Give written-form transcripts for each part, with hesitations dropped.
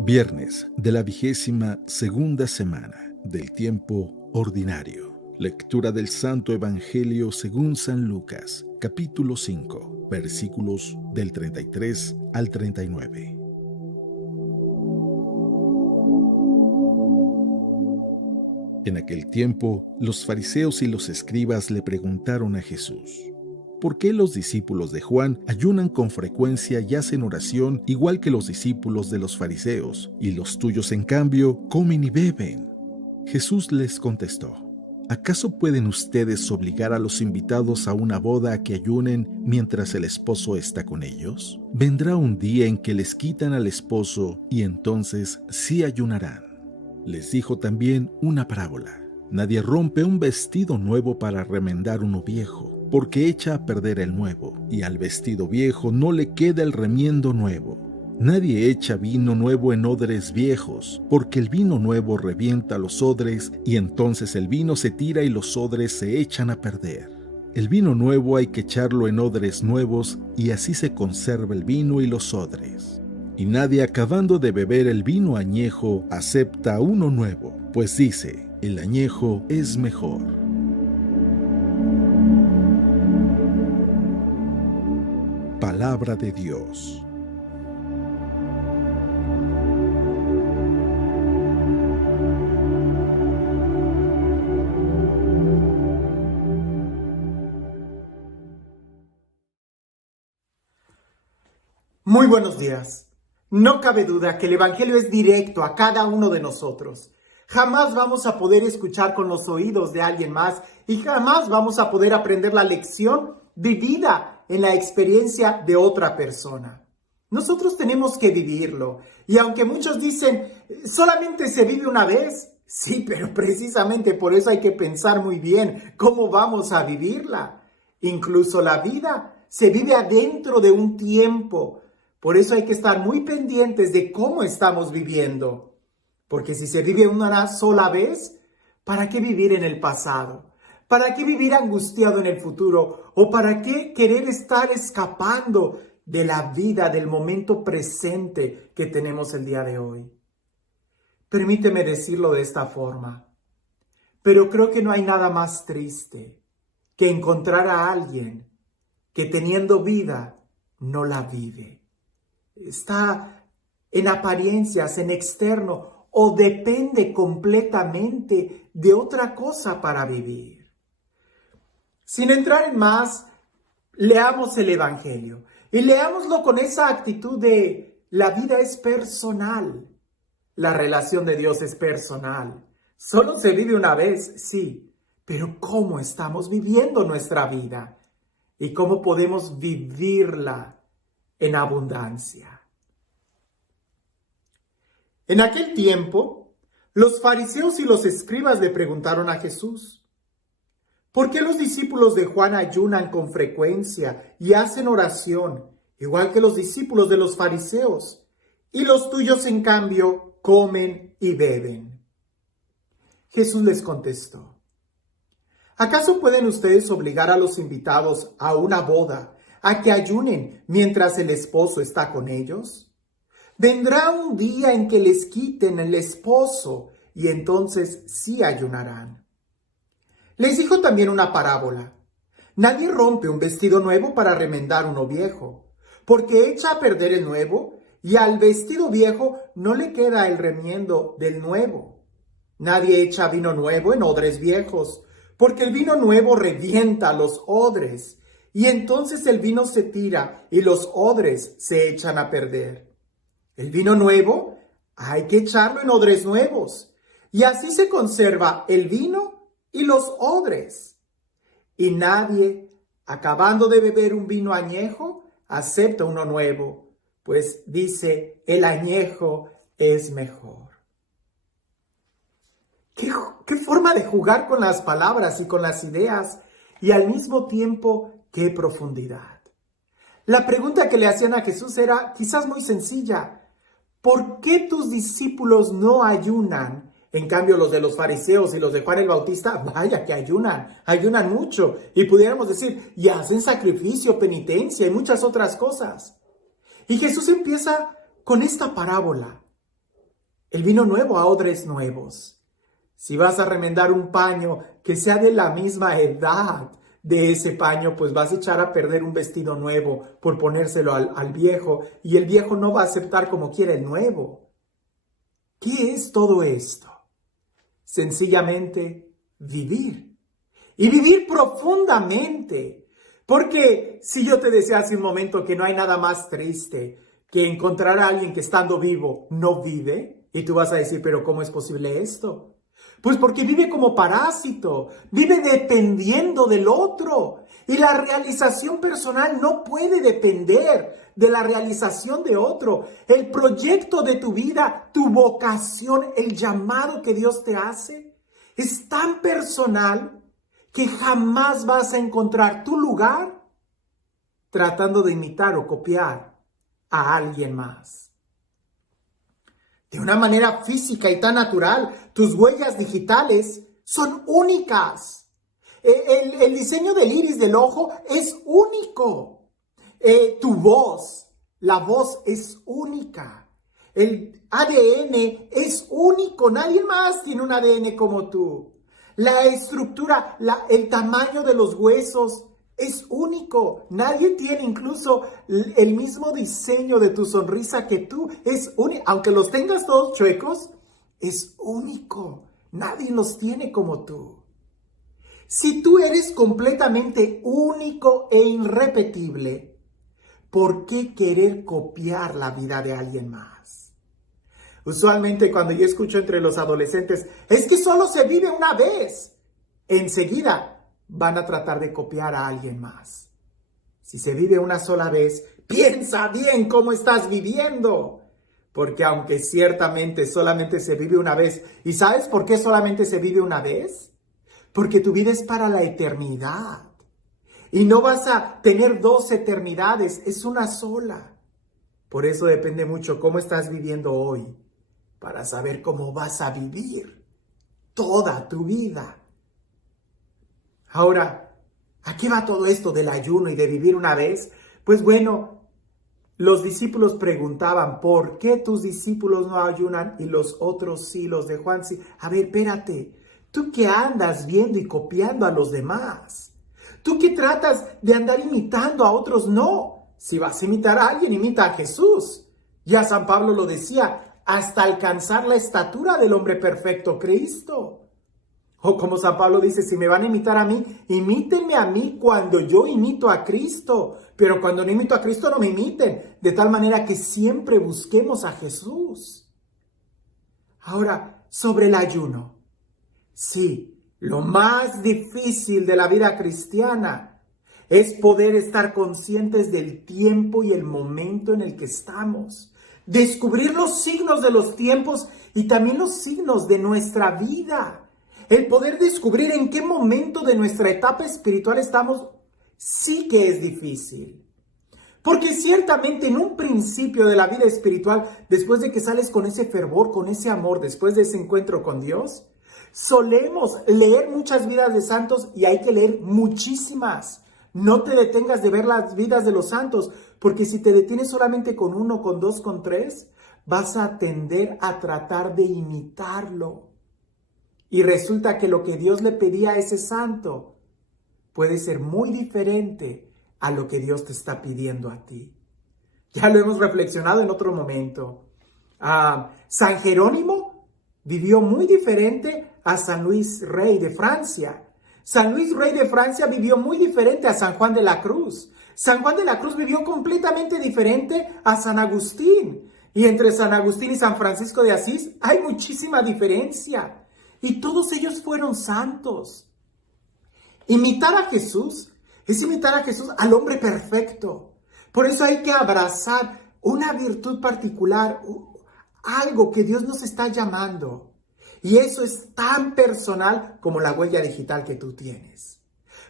Viernes de la 22ª semana del tiempo ordinario. Lectura del Santo Evangelio según San Lucas, capítulo 5, versículos del 33 al 39. En aquel tiempo, los fariseos y los escribas le preguntaron a Jesús: ¿por qué los discípulos de Juan ayunan con frecuencia y hacen oración igual que los discípulos de los fariseos, y los tuyos, en cambio, comen y beben? Jesús les contestó: ¿acaso pueden ustedes obligar a los invitados a una boda a que ayunen mientras el esposo está con ellos? Vendrá un día en que les quitan al esposo y entonces sí ayunarán. Les dijo también una parábola: nadie rompe un vestido nuevo para remendar uno viejo, porque echa a perder el nuevo, y al vestido viejo no le queda el remiendo nuevo. Nadie echa vino nuevo en odres viejos, porque el vino nuevo revienta los odres, y entonces el vino se tira y los odres se echan a perder. El vino nuevo hay que echarlo en odres nuevos, y así se conserva el vino y los odres. Y nadie, acabando de beber el vino añejo, acepta uno nuevo, pues dice: el añejo es mejor. Palabra de Dios. Muy buenos días. No cabe duda que el Evangelio es directo a cada uno de nosotros. Jamás vamos a poder escuchar con los oídos de alguien más y jamás vamos a poder aprender la lección vivida en la experiencia de otra persona. Nosotros tenemos que vivirlo. Y aunque muchos dicen, solamente se vive una vez, sí, pero precisamente por eso hay que pensar muy bien cómo vamos a vivirla. Incluso la vida se vive adentro de un tiempo. Por eso hay que estar muy pendientes de cómo estamos viviendo. Porque si se vive una sola vez, ¿para qué vivir en el pasado? ¿Para qué vivir angustiado en el futuro? ¿O para qué querer estar escapando de la vida, del momento presente que tenemos el día de hoy? Permíteme decirlo de esta forma. Pero creo que no hay nada más triste que encontrar a alguien que teniendo vida no la vive. Está en apariencias, en externo, o depende completamente de otra cosa para vivir. Sin entrar en más, leamos el Evangelio y leámoslo con esa actitud de la vida es personal. La relación de Dios es personal. Solo se vive una vez, sí, pero ¿cómo estamos viviendo nuestra vida? ¿Y cómo podemos vivirla en abundancia? En aquel tiempo, los fariseos y los escribas le preguntaron a Jesús: ¿por qué los discípulos de Juan ayunan con frecuencia y hacen oración, igual que los discípulos de los fariseos, y los tuyos, en cambio, comen y beben? Jesús les contestó: ¿acaso pueden ustedes obligar a los invitados a una boda a que ayunen mientras el esposo está con ellos? Vendrá un día en que les quiten el esposo y entonces sí ayunarán. Les dijo también una parábola: nadie rompe un vestido nuevo para remendar uno viejo, porque echa a perder el nuevo y al vestido viejo no le queda el remiendo del nuevo. Nadie echa vino nuevo en odres viejos, porque el vino nuevo revienta los odres, y entonces el vino se tira y los odres se echan a perder. El vino nuevo hay que echarlo en odres nuevos, y así se conserva el vino y los odres. Y nadie, acabando de beber un vino añejo, acepta uno nuevo, pues dice: el añejo es mejor. ¿Qué forma de jugar con las palabras y con las ideas, y al mismo tiempo qué profundidad? La pregunta que le hacían a Jesús era quizás muy sencilla: ¿por qué tus discípulos no ayunan? En cambio, los de los fariseos y los de Juan el Bautista, vaya que ayunan mucho. Y pudiéramos decir, y hacen sacrificio, penitencia y muchas otras cosas. Y Jesús empieza con esta parábola el vino nuevo a odres nuevos. Si vas a remendar un paño que sea de la misma edad de ese paño, pues vas a echar a perder un vestido nuevo por ponérselo al viejo, y el viejo no va a aceptar como quiere el nuevo. ¿Qué es todo esto? Sencillamente vivir. Y vivir profundamente. Porque si yo te decía hace un momento que no hay nada más triste que encontrar a alguien que estando vivo no vive, y tú vas a decir, pero ¿cómo es posible esto? Pues porque vive como parásito, vive dependiendo del otro. Y la realización personal no puede depender de la realización de otro. El proyecto de tu vida, tu vocación, el llamado que Dios te hace, es tan personal que jamás vas a encontrar tu lugar tratando de imitar o copiar a alguien más. De una manera física y tan natural, tus huellas digitales son únicas. El diseño del iris del ojo es único. Tu voz, la voz es única. El ADN es único. Nadie más tiene un ADN como tú. La estructura, el tamaño de los huesos es único. Nadie tiene incluso el mismo diseño de tu sonrisa que tú. Es único. Aunque los tengas todos chuecos, es único. Nadie los tiene como tú. Si tú eres completamente único e irrepetible, ¿por qué querer copiar la vida de alguien más? Usualmente cuando yo escucho entre los adolescentes, es que solo se vive una vez, enseguida van a tratar de copiar a alguien más. Si se vive una sola vez, piensa bien cómo estás viviendo. Porque aunque ciertamente solamente se vive una vez, ¿y sabes por qué solamente se vive una vez? Porque tu vida es para la eternidad. Y no vas a tener 2 eternidades, es una sola. Por eso depende mucho cómo estás viviendo hoy, para saber cómo vas a vivir toda tu vida. Ahora, ¿a qué va todo esto del ayuno y de vivir una vez? Pues bueno, los discípulos preguntaban, ¿por qué tus discípulos no ayunan y los otros sí, los de Juan sí? A ver, espérate, ¿tú qué andas viendo y copiando a los demás? ¿Tú qué tratas de andar imitando a otros? No, si vas a imitar a alguien, imita a Jesús. Ya San Pablo lo decía, hasta alcanzar la estatura del hombre perfecto, Cristo. O como San Pablo dice, si me van a imitar a mí, imítenme a mí cuando yo imito a Cristo. Pero cuando no imito a Cristo, no me imiten. De tal manera que siempre busquemos a Jesús. Ahora, sobre el ayuno. Sí, lo más difícil de la vida cristiana es poder estar conscientes del tiempo y el momento en el que estamos. Descubrir los signos de los tiempos y también los signos de nuestra vida. El poder descubrir en qué momento de nuestra etapa espiritual estamos, sí que es difícil. Porque ciertamente en un principio de la vida espiritual, después de que sales con ese fervor, con ese amor, después de ese encuentro con Dios, solemos leer muchas vidas de santos y hay que leer muchísimas. No te detengas de ver las vidas de los santos, porque si te detienes solamente con 1, con 2, con 3, vas a tender a tratar de imitarlo. Y resulta que lo que Dios le pedía a ese santo puede ser muy diferente a lo que Dios te está pidiendo a ti. Ya lo hemos reflexionado en otro momento. San Jerónimo vivió muy diferente a San Luis Rey de Francia. San Luis Rey de Francia vivió muy diferente a San Juan de la Cruz. San Juan de la Cruz vivió completamente diferente a San Agustín. Y entre San Agustín y San Francisco de Asís hay muchísima diferencia. Y todos ellos fueron santos. Imitar a Jesús es imitar a Jesús, al hombre perfecto. Por eso hay que abrazar una virtud particular, algo que Dios nos está llamando. Y eso es tan personal como la huella digital que tú tienes.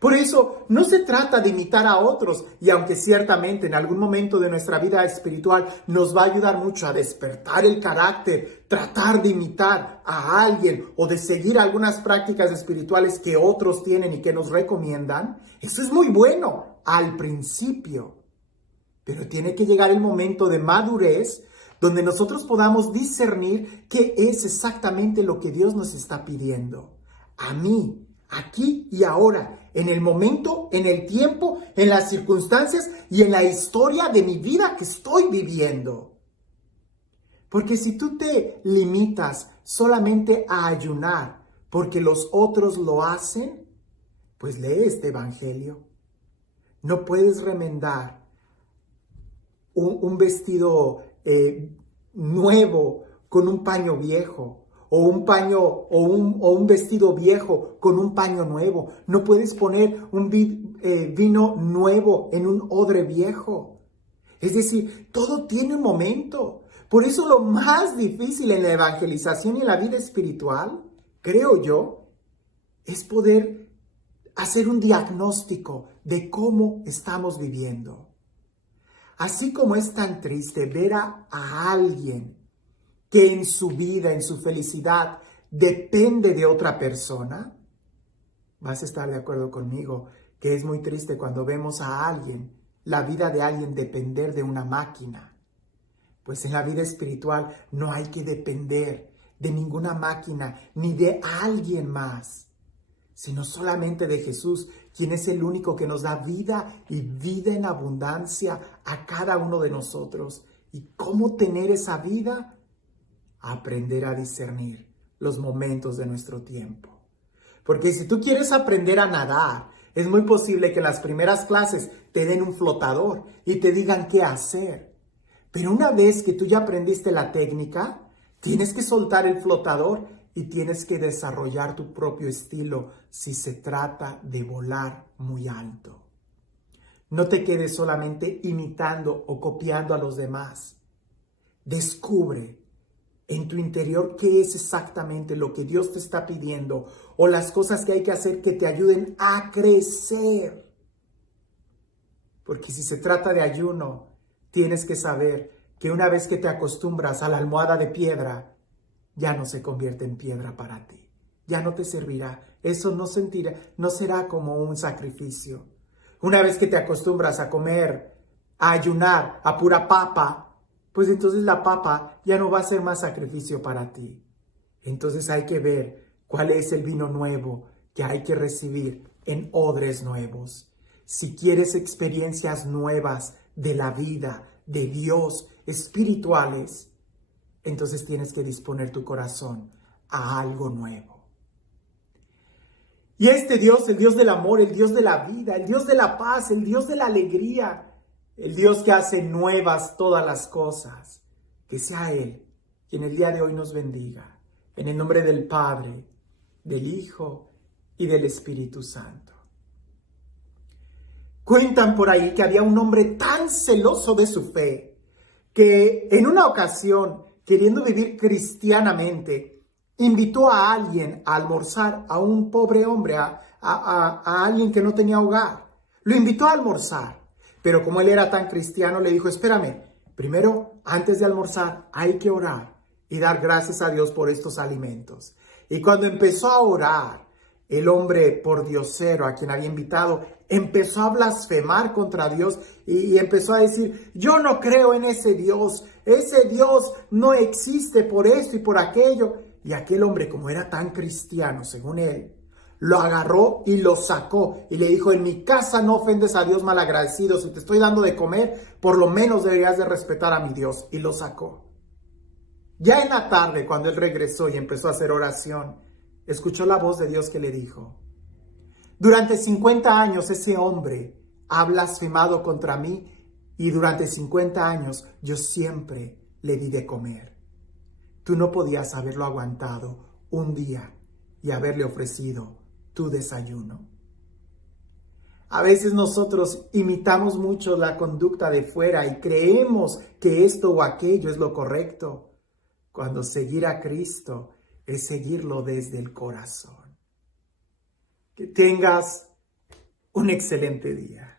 Por eso no se trata de imitar a otros, y aunque ciertamente en algún momento de nuestra vida espiritual nos va a ayudar mucho a despertar el carácter, tratar de imitar a alguien o de seguir algunas prácticas espirituales que otros tienen y que nos recomiendan, eso es muy bueno al principio. Pero tiene que llegar el momento de madurez donde nosotros podamos discernir qué es exactamente lo que Dios nos está pidiendo. A mí, aquí y ahora, en el momento, en el tiempo, en las circunstancias y en la historia de mi vida que estoy viviendo. Porque si tú te limitas solamente a ayunar porque los otros lo hacen, pues lee este evangelio. No puedes remendar un vestido nuevo con un paño viejo, o un vestido viejo con un paño nuevo. No puedes poner un vino nuevo en un odre viejo. Es decir, todo tiene un momento. Por eso lo más difícil en la evangelización y en la vida espiritual, creo yo, es poder hacer un diagnóstico de cómo estamos viviendo. Así como es tan triste ver a alguien que en su vida, en su felicidad, depende de otra persona, vas a estar de acuerdo conmigo que es muy triste cuando vemos a alguien, la vida de alguien depender de una máquina. Pues en la vida espiritual no hay que depender de ninguna máquina ni de alguien más, sino solamente de Jesús, quien es el único que nos da vida y vida en abundancia a cada uno de nosotros. ¿Y cómo tener esa vida? Aprender a discernir los momentos de nuestro tiempo. Porque si tú quieres aprender a nadar, es muy posible que en las primeras clases te den un flotador y te digan qué hacer. Pero una vez que tú ya aprendiste la técnica, tienes que soltar el flotador y tienes que desarrollar tu propio estilo si se trata de volar muy alto. No te quedes solamente imitando o copiando a los demás. Descubre en tu interior qué es exactamente lo que Dios te está pidiendo o las cosas que hay que hacer que te ayuden a crecer. Porque si se trata de ayuno, tienes que saber que una vez que te acostumbras a la almohada de piedra, ya no se convierte en piedra para ti. Ya no te servirá. Eso no será como un sacrificio. Una vez que te acostumbras a comer, a ayunar, a pura papa, pues entonces la papa ya no va a ser más sacrificio para ti. Entonces hay que ver cuál es el vino nuevo que hay que recibir en odres nuevos. Si quieres experiencias nuevas de la vida, de Dios, espirituales, entonces tienes que disponer tu corazón a algo nuevo. Y este Dios, el Dios del amor, el Dios de la vida, el Dios de la paz, el Dios de la alegría, el Dios que hace nuevas todas las cosas, que sea Él quien el día de hoy nos bendiga. En el nombre del Padre, del Hijo y del Espíritu Santo. Cuentan por ahí que había un hombre tan celoso de su fe que en una ocasión, queriendo vivir cristianamente, invitó a alguien a almorzar, a un pobre hombre, a alguien que no tenía hogar. Lo invitó a almorzar, pero como él era tan cristiano, le dijo, espérame, primero, antes de almorzar, hay que orar y dar gracias a Dios por estos alimentos. Y cuando empezó a orar, el hombre pordiosero a quien había invitado empezó a blasfemar contra Dios y empezó a decir, yo no creo en ese Dios no existe por esto y por aquello. Y aquel hombre, como era tan cristiano, según él, lo agarró y lo sacó y le dijo, en mi casa no ofendes a Dios malagradecido, si te estoy dando de comer, por lo menos deberías de respetar a mi Dios. Y lo sacó. Ya en la tarde, cuando él regresó y empezó a hacer oración, escuchó la voz de Dios que le dijo, durante 50 años ese hombre ha blasfemado contra mí y durante 50 años yo siempre le di de comer. Tú no podías haberlo aguantado un día y haberle ofrecido tu desayuno. A veces nosotros imitamos mucho la conducta de fuera y creemos que esto o aquello es lo correcto, cuando seguir a Cristo es seguirlo desde el corazón. Que tengas un excelente día.